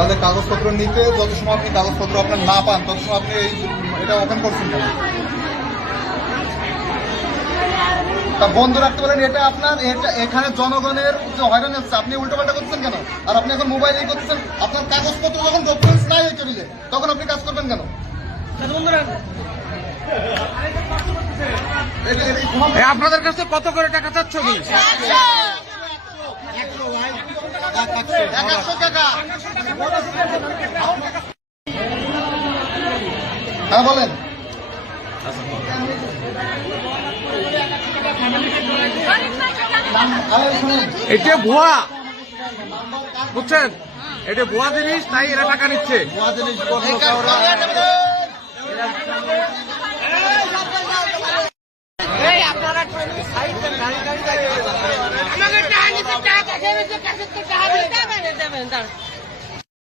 তাহলে কাগজপত্র নিতে যত সময় আপনি কাগজপত্র আপনার না পান তত সময় আপনি এটা ওপেন করছেন কেন? তা বন্ধ রাখতে পারেন, এটা আপনার এখানে জনগণের যে হয়রানি হচ্ছে আপনি উল্টোপাল্টা করছেন কেন? আর আপনি এখন মোবাইলেই করতেছেন। আপনার কাগজপত্র যখন ডকুমেন্টস নাই এই টেবিলে তখন আপনি কাজ করবেন কেন? আপনাদের কাছে কত করে টাকা চাচ্ছ কি? 100 টাকা। হ্যাঁ বলেন। এটা ভুয়া, বুঝছেন? এটা ভুয়া জিনিস, তাই এরা টাকা নিচ্ছে। ভুয়া জিনিস আপনারা